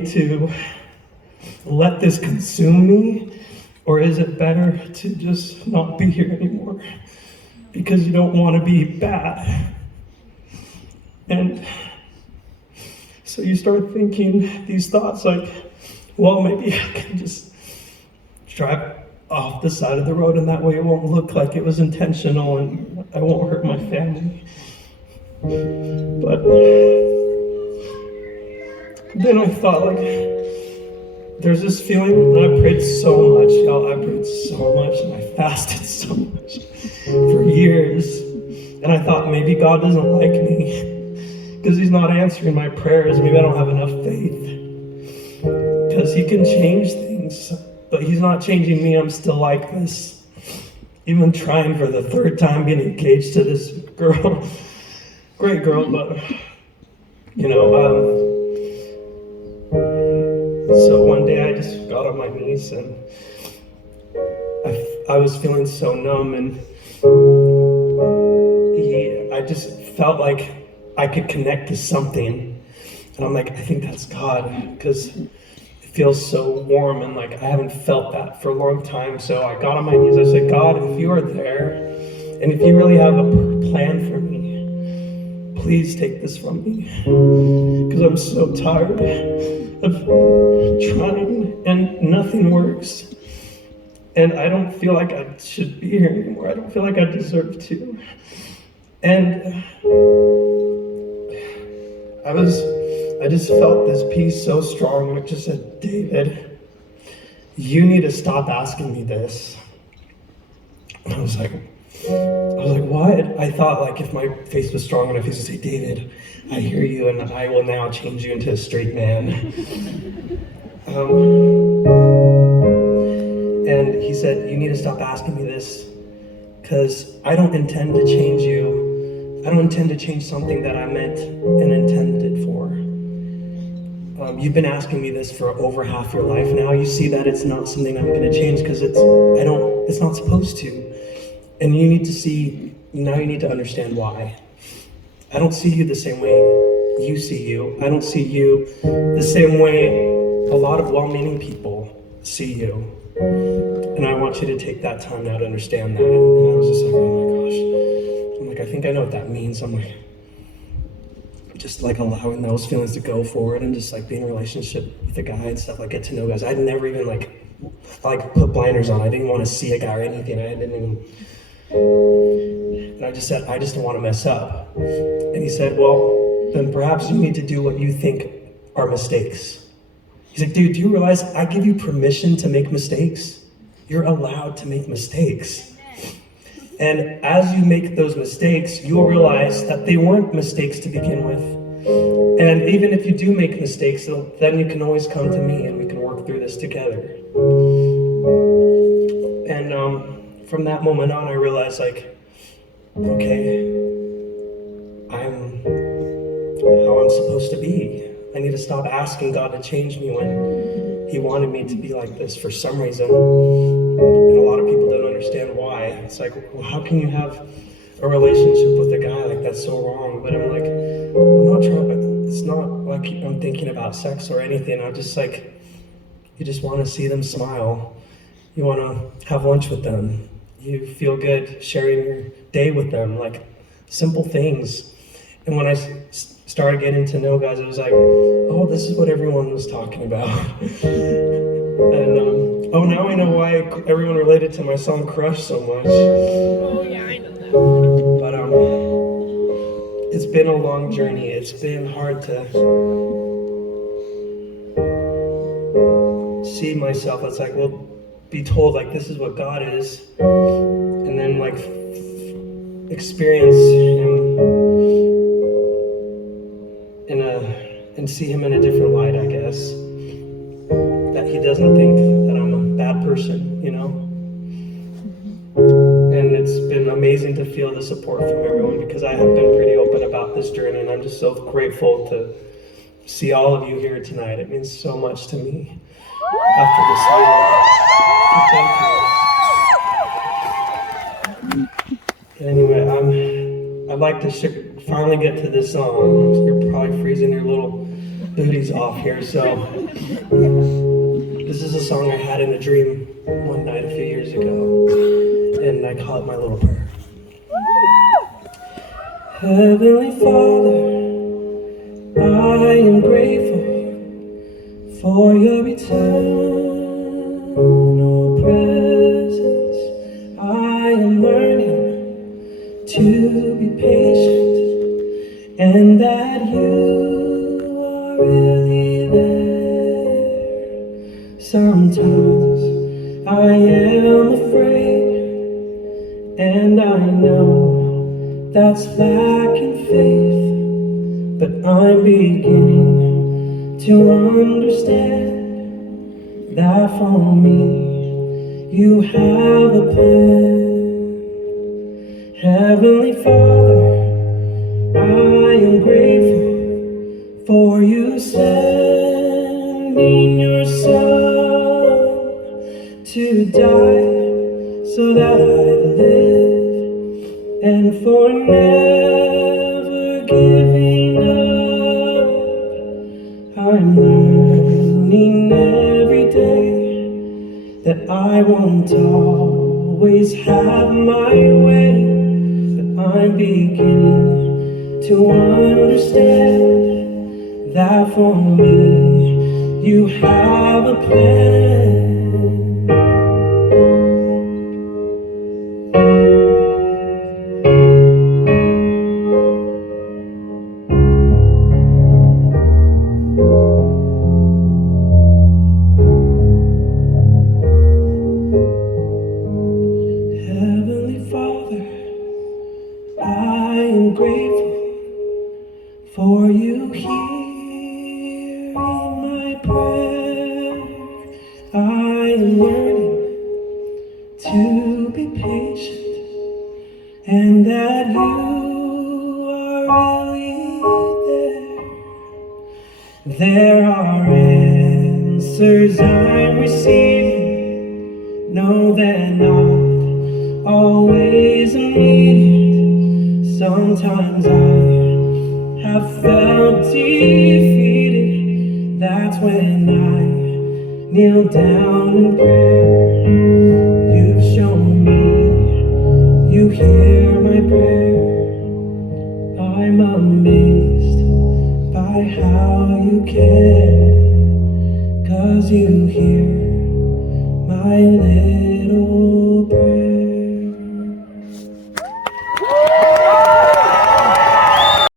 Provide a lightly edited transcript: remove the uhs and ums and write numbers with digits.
to let this consume me, or is it better to just not be here anymore because you don't want to be bad? And so you start thinking these thoughts like, well, maybe I can just drive off the side of the road, and that way it won't look like it was intentional and I won't hurt my family. But then I thought, like, there's this feeling, and I prayed so much, y'all. I prayed so much, and I fasted so much for years. And I thought maybe God doesn't like me because he's not answering my prayers. Maybe I don't have enough faith because he can change things, but he's not changing me. I'm still like this. Even trying for the third time, getting engaged to this girl. Great girl, but, you know, so one day I just got on my knees and I was feeling so numb, and I just felt like I could connect to something. And I'm like, I think that's God, because it feels so warm, and like I haven't felt that for a long time. So I got on my knees. I said, God, if you are there, and if you really have a plan for me, please take this from me, because I'm so tired of trying and nothing works. And I don't feel like I should be here anymore. I don't feel like I deserve to. And I just felt this peace so strong, which just said, David, you need to stop asking me this. And I was like, what? I thought, like, if my faith was strong enough, he would say, David, I hear you, and I will now change you into a straight man. And he said, you need to stop asking me this, because I don't intend to change you. I don't intend to change something that I meant and intended for. You've been asking me this for over half your life now. You see that it's not something I'm going to change because it's not supposed to. And you need to see, now you need to understand why. I don't see you the same way you see you. I don't see you the same way a lot of well-meaning people see you. And I want you to take that time now to understand that. And I was just like, oh my gosh. I'm like, I think I know what that means. I'm like, just like allowing those feelings to go forward and just like being in a relationship with a guy and stuff, like get to know guys. I'd never even like put blinders on. I didn't want to see a guy or anything. I didn't even. And I just said, I just don't want to mess up. And he said, well, then perhaps you need to do what you think are mistakes. He's like, dude, do you realize I give you permission to make mistakes? You're allowed to make mistakes. And as you make those mistakes, you'll realize that they weren't mistakes to begin with. And even if you do make mistakes, then you can always come to me and we can work through this together. And from that moment on, I realized, like, okay, I'm how I'm supposed to be. I need to stop asking God to change me when he wanted me to be like this for some reason. And a lot of people don't understand why. It's like, well, how can you have a relationship with a guy like that's so wrong? But I'm like, I'm not trying, but it's not like I'm thinking about sex or anything. I'm just like, you just want to see them smile. You want to have lunch with them. You feel good sharing your day with them, like simple things. And when I started getting to know guys, it was like, oh, this is what everyone was talking about. And oh, now I know why everyone related to my song Crush so much. Oh yeah, I know that. But it's been a long journey. It's been hard to see myself. It's like, well, be told like this is what God is, and then like experience him and see him in a different light, I guess. That he doesn't think that I'm a bad person, you know? And it's been amazing to feel the support from everyone, because I have been pretty open about this journey, and I'm just so grateful to see all of you here tonight. It means so much to me after this year. Thank you. Anyway, I'd like to finally get to this song. You're probably freezing your little booty's off here, so this is a song I had in a dream one night a few years ago, and I call it my little prayer. Heavenly Father, I am grateful for your eternal presence. I am learning to be patient, and that you are really there. Sometimes I am afraid, and I know that's lacking faith, but I'm beginning to understand that for me you have a plan. Heavenly Father, I am grateful for you sending your Son to die so that I'd live, and for never giving up. I'm learning every day that I won't always have my way, but I'm beginning to understand that for me you have a plan. Heavenly Father, I am grateful for you hearing my prayer. I am learning to be patient, and that you are really there. There are answers I'm receiving, no, they're not always immediate. Sometimes I have felt defeated. That's when I kneel down in prayer. You've shown me you hear my prayer. I'm amazed by how you care, 'cause you hear my lips.